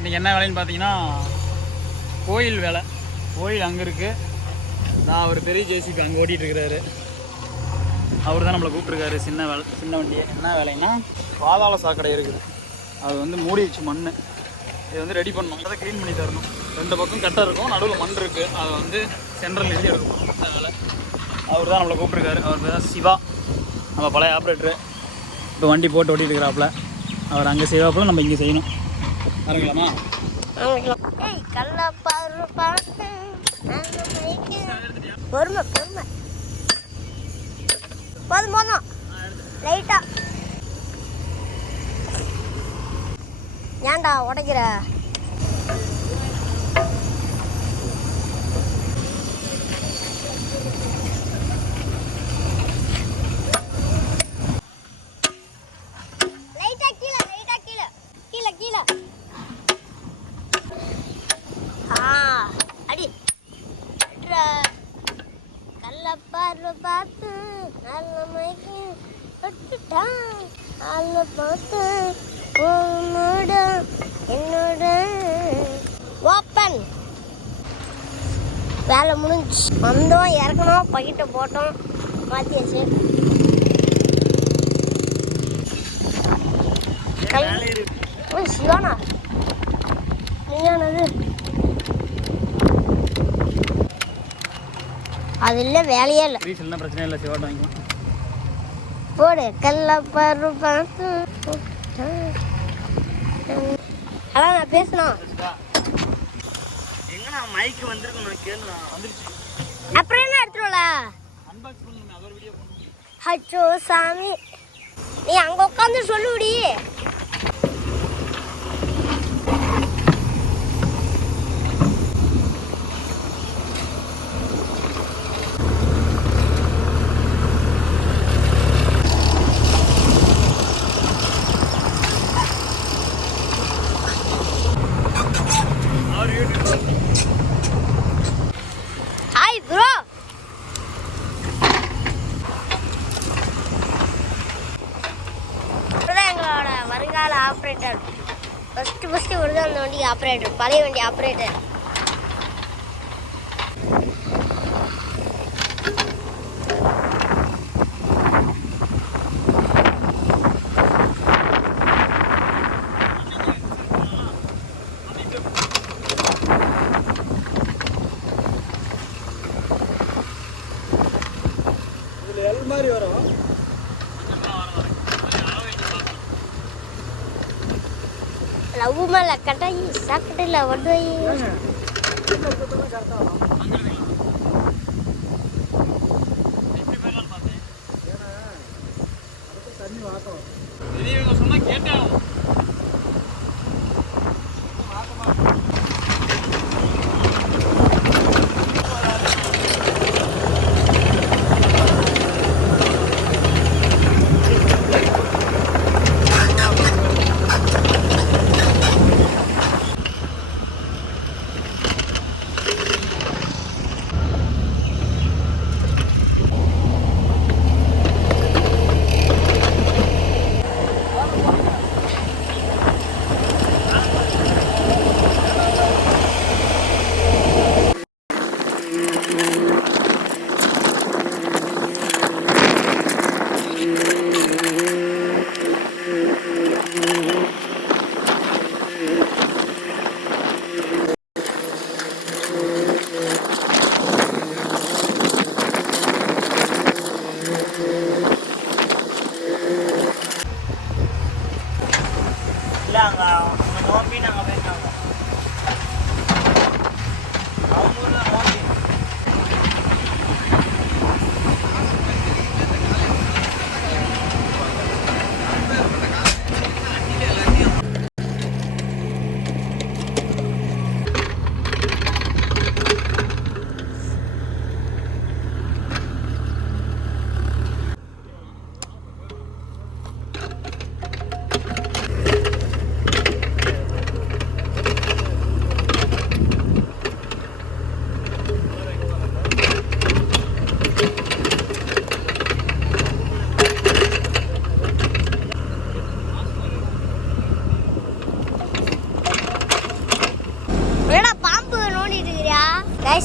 இன்றைக்கி என்ன வேலைன்னு பார்த்தீங்கன்னா கோயில் வேலை. கோயில் அங்கே இருக்குது. நான் அவர் பெரிய ஜேசிபி அங்கே ஓட்டிகிட்ருக்கிறாரு. அவர் தான் நம்மளை கூப்பிட்ருக்காரு. சின்ன வண்டியை. என்ன வேலைன்னா பாதாள சாக்கடை இருக்குது, அது வந்து மூடிடுச்சு மண். இதை வந்து ரெடி பண்ணணும், அதை க்ளீன் பண்ணி தரணும். 2 பக்கம் கட்டை இருக்கும், நடுவில் மண் இருக்குது. அதை வந்து சென்ட்ரல் எழுதி எடுக்கணும். அதனால் அவர் தான் நம்மளை கூப்பிட்ருக்காரு. அவர் பேர் தான் சிவா, நம்ம பழைய ஆப்ரேட்டரு. இப்போ வண்டி போட்டு ஓட்டிகிட்டு இருக்கிறாப்புல. அவர் அங்கே செய்வாப்புல, நம்ம இங்கே செய்யணும். ஆரம்பிக்கலாமா? பொறுமை பொறுமை போதும் போதும் லைட்டா. ஏன்டா உடைக்கிற? பார்த்து நல்ல மைக்கு பட்டுட்டான் அல்ல பார்த்து உன்னோட என்னோட ஓப்பன். வேலை முடிஞ்சு வந்தோம், இறக்கணும், பக்கிட்ட போட்டோம், மாற்றியாச்சு. சிவானா நீயானது அது இல்லை, வேலையே இல்லை. பிரச்சனை இல்லை, சிவாட்ட வாங்கிக்கலாம். போடு கல்லப்பரு பார்த்து. அதான் நான் பேசணும். எங்கண்ணா மைக்கு வந்திருக்கணும், கேளுண்ணா. வந்துருச்சு. அப்புறம் என்ன எடுத்துருவல? அன்பாக்ஸ் பண்ணணும், அது ஒரு வீடியோ பண்ணணும். அச்சோ சாமி, நீ அங்கே உட்காந்து சொல்லுடி. வருங்கால ஆப்ரேட்டர் ஃபஸ்ட்டு வருது அந்த வண்டி ஆப்ரேட்டர், பழைய வண்டி ஆப்ரேட்டர். மாதிரி வரும். லவ் மேல கட்டாயி சாக்கடையில் வந்து சொன்னா கேட்டாலும்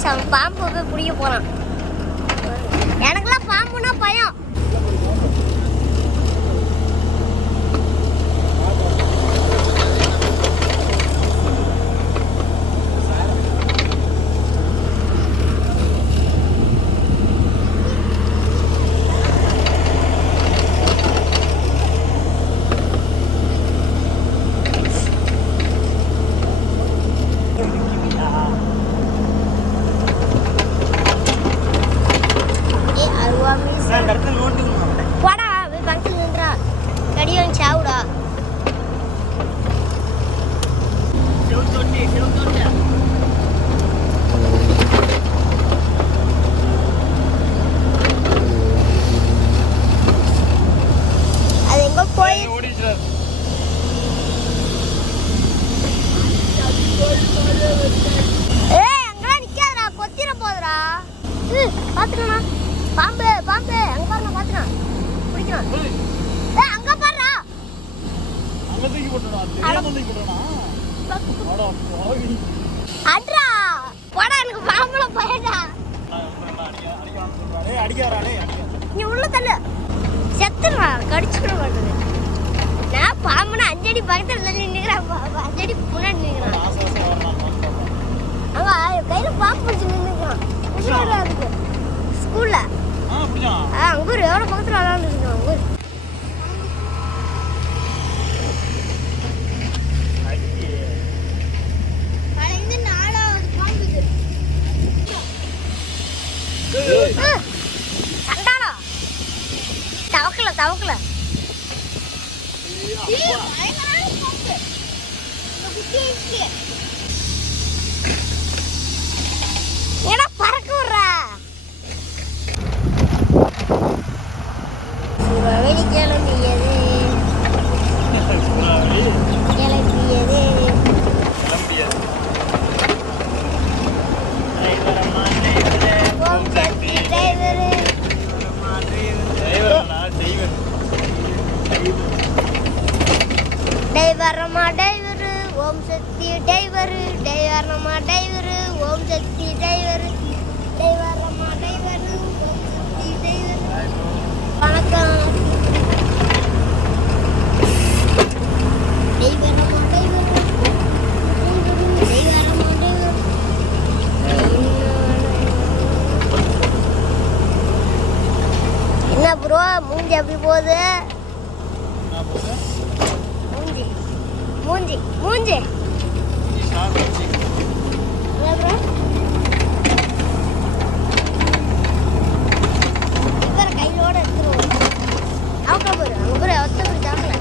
கைஸ் அவன் பாம்பு போய் பிடிக்க போறான். எனக்குலாம் பாம்புனா பயம். போடா போய் பக்கத்துல நின்றா கடியும் சாவுடா. அது எங்க போய் அங்கெல்லாம் நிக்காதடா, கொத்திர போதுடா. பாத்துக்கணா பாம்பு பாம்பு அங்க பாருங்க, பாத்துறான் பிடிக்கிறான். அங்க பாருடா, அங்க தூக்கி போட்டுடா, தெரியாம தூக்கி போட்டுடா. அட்ரா போடா, எனக்கு பாம்புல பயடா. நீ உள்ள தள்ளு, செத்துறா, கடிச்சுட மாட்டேது. நான் பாம்புனா 5 அடி பக்கத்துல தள்ளி நிக்கிறேன், 5 அடி முன்னாடி நிக்கிறேன். அவன் கையில பாம்பு பிடிச்சி நின்னுக்கிறான். அதுக்கு ஸ்கூல்ல அங்க ஒரு எவ்வளவு பக்கத்துல விளாண்டுருக்கான். சண்டாளா தவக்கல தவக்கல ஏடா பறக்க விடுறா. சுறவெளி கிளம்பியது கிளம்பியது. ஓம் சக்தி டிரைவரு டைவரமா டைவரு ஓம் சக்தி டைவரு டைவரமா டைவரு ஓம் சக்தி டைவரு டைவரமா டைவரு ஓம் சக்தி டைவரு. வணக்கம். டைவரமா டைவரு டைவரமா டைவரு. என்ன ப்ரோ மூஞ்சி அப்படி போகுது? மூஞ்சி மூஞ்சி மூஞ்சி ப்ரோ இப்போ கையோட எடுத்துருவோம். அவங்க பாரு அங்கே பாரு ஒத்த போய் தாக்கல.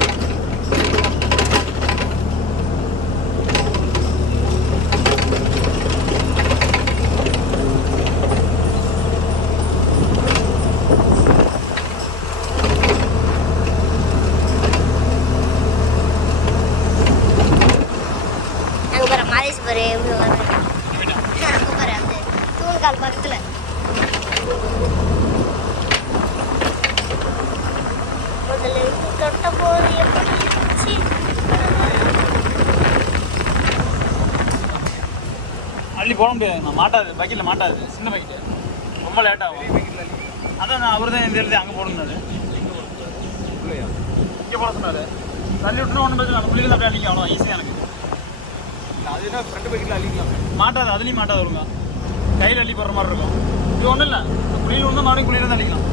தூண்கால் பக்கத்துல முதல்ல தொட்ட போது எப்படி இருந்துச்சு? அள்ளி போட முடியாது, நான் மாட்டாது, பக்கெட்டில் மாட்டாது, சின்ன பக்கெட்டு ரொம்ப லேட் ஆகும். அதான் நான் அவர் தான் எழுதி அங்கே போடுனாரு, இங்கே போட சொன்னார். தள்ளி விட்டுனா ஒன்றும் பிரச்சனை, அந்த புள்ளிகள் அப்படியே அள்ளிக்க, அவ்வளோ ஈஸியாக எனக்கு. அது என்ன ஃப்ரெண்டு பக்கெட்டில் அள்ளிக்கலாம், மாட்டாது, அதுலேயும் மாட்டாது வருங்க, கையில் அள்ளி போடுற மாதிரி இருக்கும். இது ஒன்றும் இல்லை, புள்ளியில் வந்து மறுபடியும் புள்ளியில் தான் அள்ளிக்கலாம்.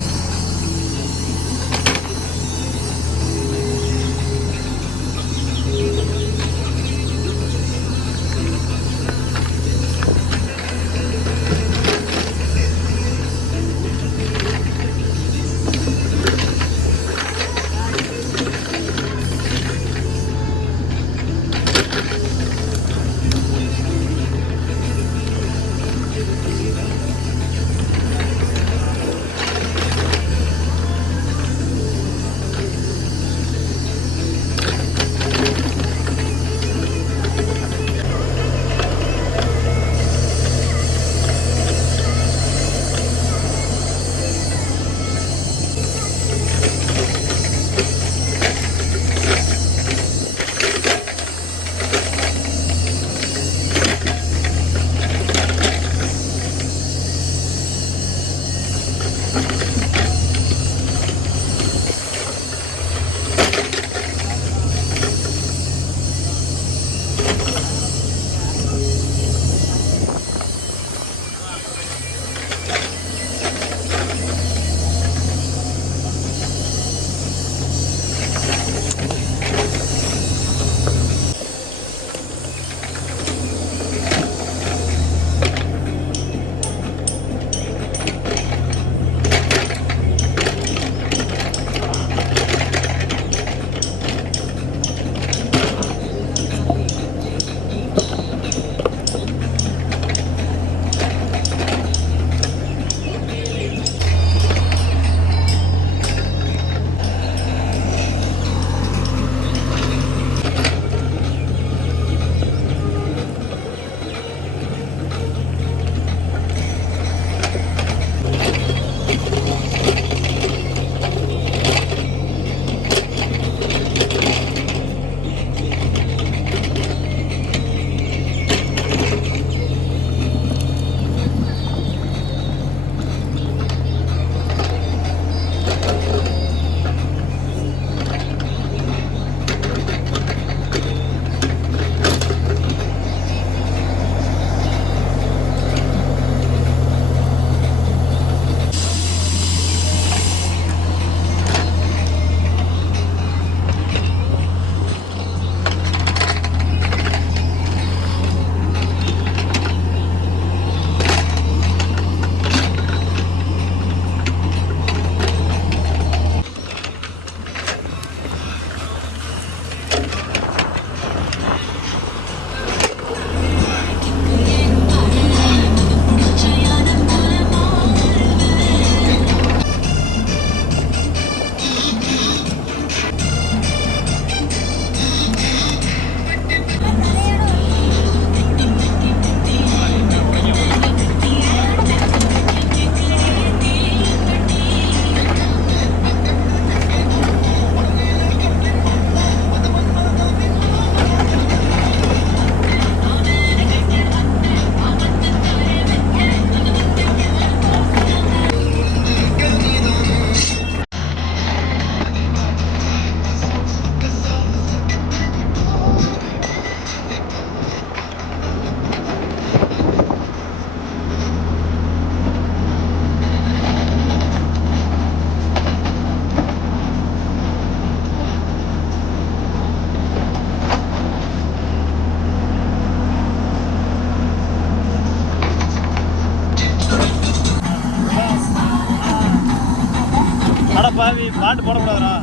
பாவி பாட்டு போடக்கூடாதுடா.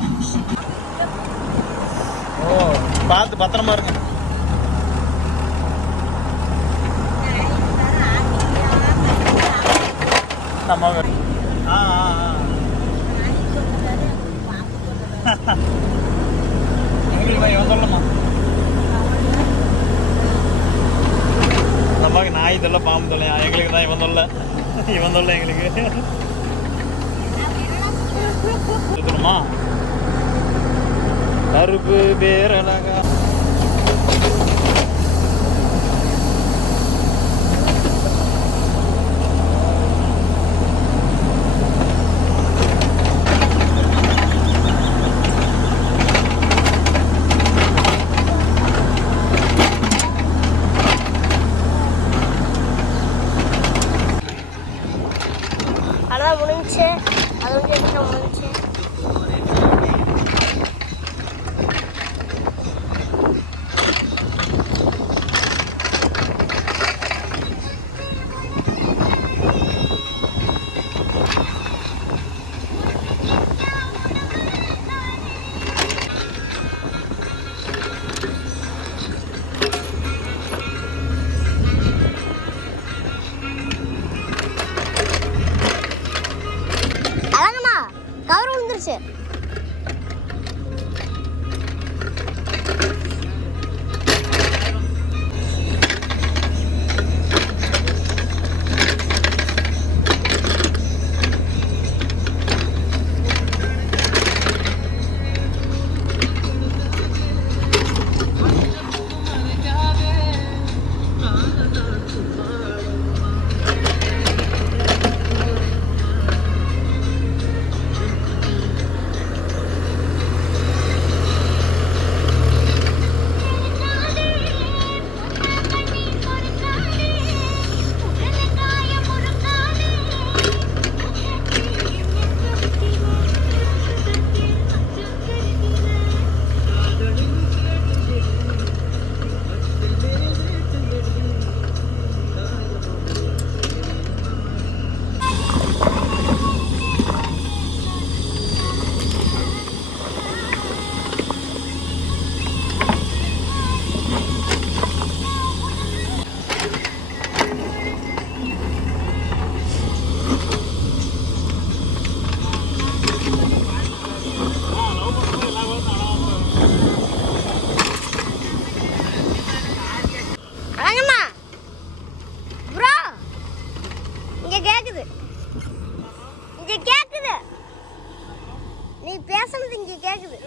ஓ பார்த்து பத்திரமா இருங்க. நம்ம எங்களுக்கு தான் இவன் சொல்லமா நமக்கு நாய் தொல்லை பாம்பு தொல்லையா எங்களுக்கு தான் இவன் தொல்லை எங்களுக்கு சுத்தணுமா கருப்பு பேரழகா அதான் முடிஞ்சு அது வந்து எடுக்க முடிஞ்சு. கவர் விழுந்துருச்சு. நீ பேசுறது இங்க கேக்குது.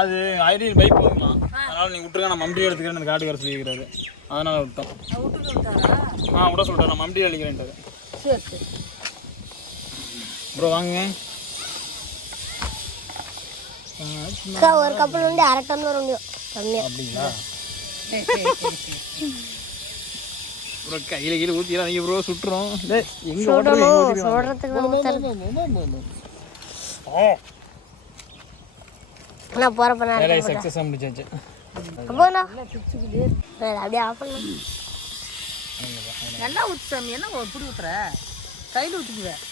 அது ஐடியில் பைக் போகுமா, அதனால நீ விட்டுருங்க, நான் மம்டி எடுத்துக்கிறேன், அந்த காட்டுக்கார சொல்லியிருக்கிறாரு, அதனால விட்டோம். விட சொல்லிட்டேன், நான் மம்டி அழிக்கிறேன்ட்டாரு. சரி சரி ப்ரோ வாங்க. ஒரு கப்பல் வந்து 1/2 டன் வரும் கம்மியா. அப்படிங்களா ப்ரோ, கையில் கீழே ஊற்றிடலாம் நீங்கள் ப்ரோ, சுட்டுறோம். எங்கே நான் போறப்ப வேலையை சக்ஸஸாக முடிச்சாச்சு. அப்படியே ஆஃப் பண்ணலாம். நல்லா ஊற்று சாமி, என்ன இப்படி ஊற்றுற, கையில் ஊற்றிக்குவேன்,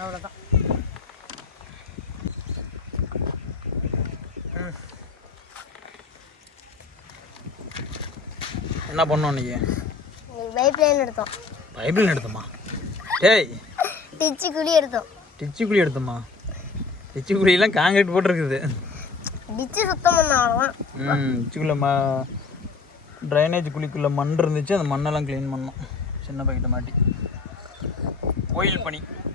அவ்வளோதான். என்ன பண்ணோம் இன்னைக்கு? பைப் லைன் எடுத்தோம். பைபிள் எடுத்தோமா? டேய் டிச்சு குழி எடுத்தோம். டிச்சு குழி எடுத்தோமா? டிச்சு குழியெல்லாம் காங்கிரீட் போட்டிருக்குது. டிச்சு சுத்தம் பண்ண அவ்வளோதான். டிச்சுக்குள்ளே ட்ரைனேஜ் குழிக்குள்ளே மண் இருந்துச்சு, அந்த மண்ணெல்லாம் க்ளீன் பண்ணோம் சின்ன பைக்கிட்ட மாட்டி.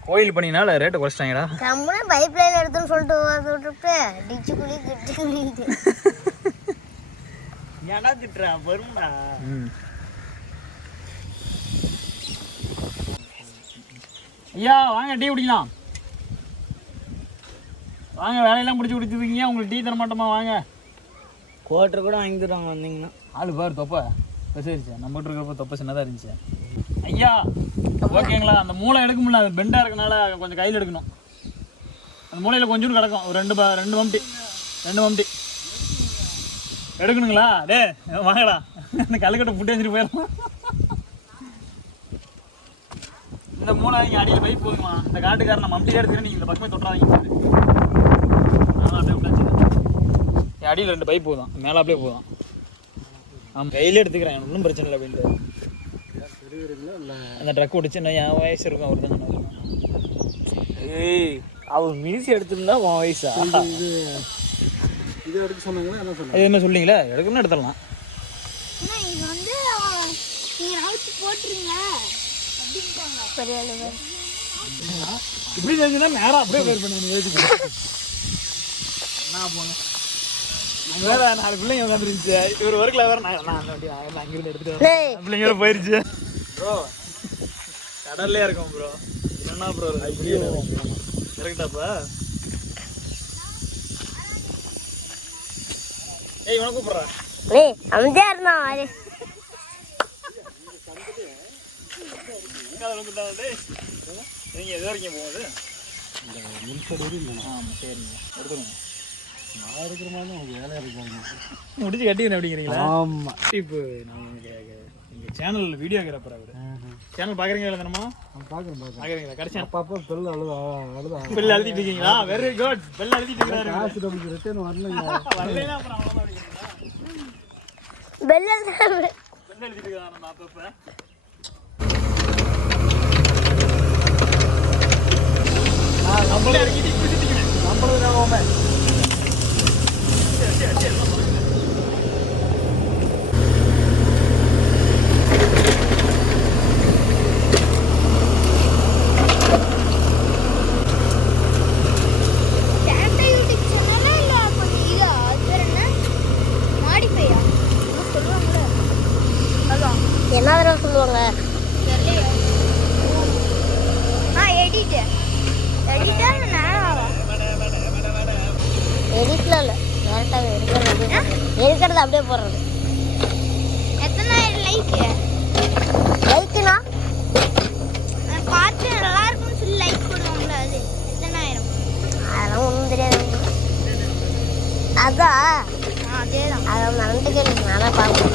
கோயில் பணினால ரேட்டை குறைச்சிட்டாங்கடா. கம்முனே பைப் லைன் எடுத்துன்னு சொல்லிட்டு விட்டுட்டு டிச்சு குழி கிட்டு குழிட்டு ஏன்டா திட்டுறா வரும்டா. ஐயா வாங்க டீ குடிக்கலாம். வாங்க வேலையெல்லாம் பிடிச்சி குடிச்சிருக்கீங்க, உங்களுக்கு டீ தர மாட்டோமா? வாங்க. குவார்டர் கூட வாங்கி தருவாங்க வந்தீங்கன்னா. ஆளு பாரு தொப்பை பெருசாயிருச்சு, நம்மகிட்ட இருக்கிறப்ப தொப்பை சின்னதாக இருந்துச்சு. ஐயா ஓகேங்களா? அந்த மூளை எடுக்க முடியல, அது பெண்டாக இருக்கனால கொஞ்சம் கையில் எடுக்கணும். அந்த மூளையில் கொஞ்சோண்டு கிடக்கும், ஒரு ரெண்டு மம்டி எடுக்கணுங்களா? டே வாங்கடா, அந்த கல்லுக்கட்டை புட்டு வச்சுட்டு போயிடலாம். இந்த மூளை இங்கே அடியில் பைப் போதுமா? இந்த காட்டுக்காரனை மம்டி எடுத்துக்கிட்டு நீங்கள் இந்த பக்கமே தொட்டாதீங்க. நான் அப்படியே விட்டாச்சு. அடியில் 2 பைப் போதும், மேலே அப்படியே போதும். ஆமாம் கையிலே எடுத்துக்கிறேன், ஒன்றும் பிரச்சனை இல்லை. அப்படின்ட்டு அந்த ட்ரக் ஓடிச்சு இன்னும் என் வயசு இருக்கும். அவர் தான் ஏய் அவர் மீசி எடுத்துருந்தா உன் வயசா? இது எடுக்க சொன்னாங்களா? என்ன சொன்னாங்க? இது என்ன சொல்லிங்களா? எடுக்கணும்னு எடுத்துடலாம். இது வந்து நீங்க அவுத்து போட்டுருங்க அப்படின்ட்டாங்க. பெரிய அளவு இப்படி செஞ்சுன்னா நேரம் அப்படியே பேர் பண்ணுவேன். என்ன போகணும் வேற 4 பிள்ளைங்க உட்காந்துருந்துச்சு. இவர் ஒர்க்கில் வேற நான் அங்கிருந்து எடுத்துட்டு பிள்ளைங்க வேற போயிருச்சு. ப்ரோ கடல்லே இருக்கோம் ப்ரோ. என்னன்னா ப்ரோ கரெக்டாப்பா? ஏய் உனக்கு கூப்பிட்றா. ஏய் அமைதியா இருந்தா அது நீங்கள் எது வரைக்கும் போகுது? ஆமாம் சரிங்க எடுத்துருங்க. நான் இருக்கிற மாதிரி தான் உங்களுக்கு வேலையாக இருக்காங்க. முடிச்சு கட்டிக்கிறேன் அப்படிங்கிறீங்களா? ஆமாம். இப்போ நான் நீங்கள் சேனலில் வீடியோகிராஃபர் அவர் சேனல் பார்க்குறீங்களா? தானம்மா பார்க்குறேன் பார்க்குறீங்களா? கடைசி அப்பப்போ பெல் அழுதா பெல் அழுத்திட்டு இருக்கீங்களா? Very good. பெல் அழுத்திட்டு இருக்காரு. காசு நமக்கு ரிட்டர்ன் வரலைங்க. வரலைன்னா அப்புறம் அவ்வளோதான் இருக்கீங்களா? பெல் பெல் அழுத்திட்டு இருக்காரு நம்ம அப்பப்போ. நம்மளே இறக்கிட்டு இப்படி சுற்றிக்கணும். நம்மளது என்ன தடவை சொல்லுவாங்க? எடிட்ல இல்லை, டேரக்டாக எடுக்கிறது அப்படியே போடுறது. எத்தனாயிரம் லைக்குனா பார்த்து நல்லா இருக்கும்னு சொல்லி லைக் போடுவாங்களா? அது எத்தனாயிரம்? அதெல்லாம் ஒன்றும் தெரியாது. அதான் அதேதான். அதை நடந்து கேள்வி நானே பார்ப்பேன்.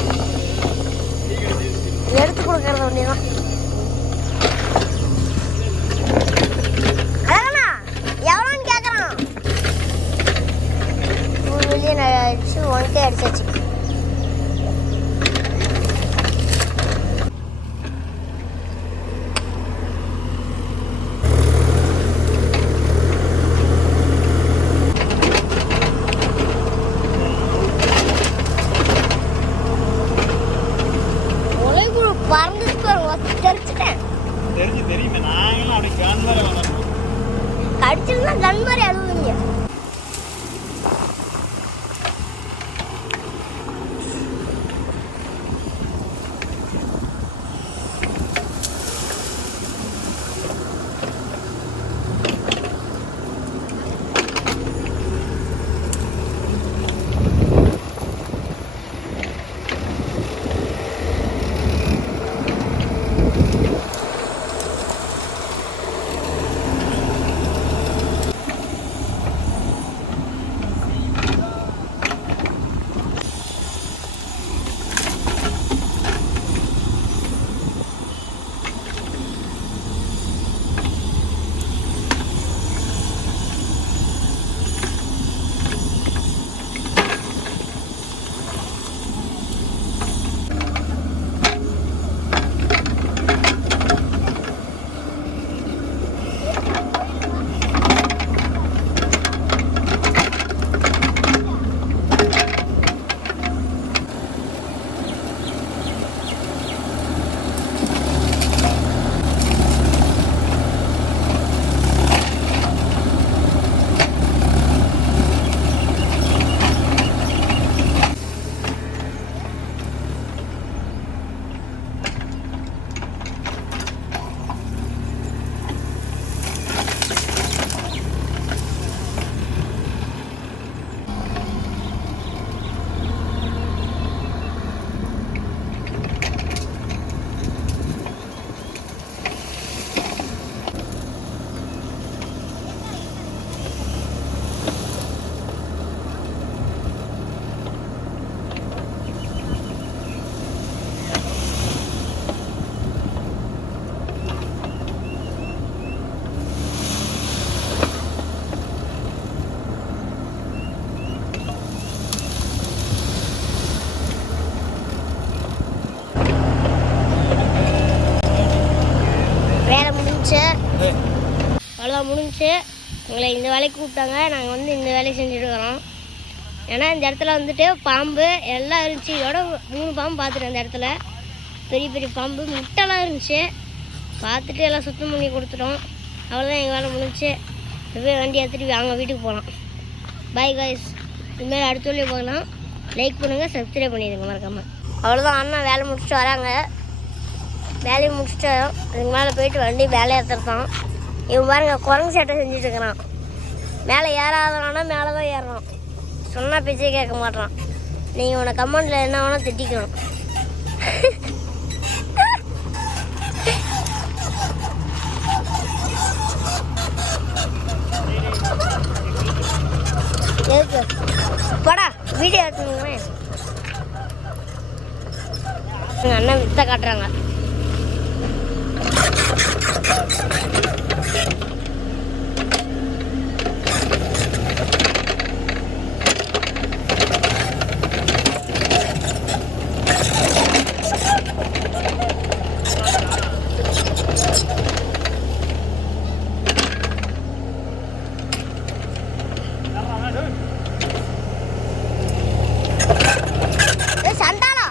எடுத்து கொடுக்கறது ஒன்றுதான். அதாண்ணா எவ்வளோன்னு கேட்குறான். 2 மில்லியன் அடிச்சு 1K அடிச்சாச்சு. தெரியுமே நாங்களாம் அப்படி கண் மாதிரி வளர்றோம். கடிச்சிருந்தா கண் மாதிரி அழுவுங்க. முடிஞ்சு எங்களை இந்த வேலைக்கு கூப்பிட்டாங்க. நாங்கள் வந்து இந்த வேலையை செஞ்சுட்டு வரோம். ஏன்னா இந்த இடத்துல வந்துட்டு பாம்பு எல்லாம் இருந்துச்சு. இதோட 3 பாம்பு பார்த்துட்டேன் அந்த இடத்துல. பெரிய பெரிய பாம்பு முட்டைலாம் இருந்துச்சு. பார்த்துட்டு எல்லாம் சுத்தம் பண்ணி கொடுத்துட்டோம். அவ்வளோதான் எங்கள் வேலை முடிஞ்சு. இப்போவே வண்டி எடுத்துகிட்டு அவங்க வீட்டுக்கு போகலாம். Bye guys. இதுமாதிரி அடுத்த வழியை போகலாம். லைக் பண்ணுங்கள், சப்ஸ்கிரைப் பண்ணிடுங்க மறக்காமல். அவ்வளோதான், அண்ணா வேலை முடிச்சுட்டு வராங்க. வேலையை முடிச்சுட்டு அதுக்கு மேலே போயிட்டு வண்டி வேலையை எடுத்துருக்கான். இவன் பாருங்க குரங்கு சேட்டை செஞ்சுட்டு இருக்கிறான். மேலே ஏறாதவனா மேலே தான் ஏறணும். சொன்னால் பேச்சே கேட்க மாட்டான். நீங்கள் உன்னை கமெண்டில் என்ன வேணால் திட்டிக்கணும். எதுக்கு போடா வீடியோ எடுத்துங்களேன். எங்கள் அண்ணன் வித்த காட்டுறாங்க. சண்டாளா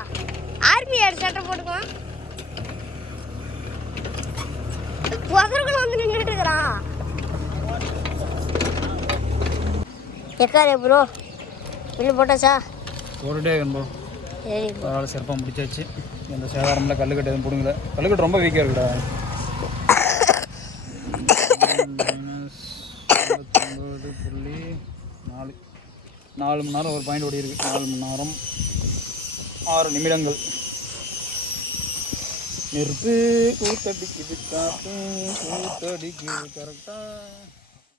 ஆர்மி சட்டை போட்டுக்கலாம். புகருக்குள்ள வந்து நின்றுட்டு இருக்கிறான். எக்காரே ப்ரோ பில்லு போட்டாச்சா? போட்டுட்டே ப்ரோ. சரி அதனால் சிறப்பாக முடிச்சாச்சு. இந்த சேதாரமில் கல்லுக்கட்டு எதுவும் பிடுங்கல. கல்லுக்கட்டு ரொம்ப வீக்காக இருக்குடா. -9.4 மணி நேரம் ஒரு பாயிண்ட் ஓடி இருக்குது. 4 மணி நேரம் 6 நிமிடங்கள். நெருப்பு கூத்தடிக்குது, காற்று கூத்தடிக்குது கரெக்டாக.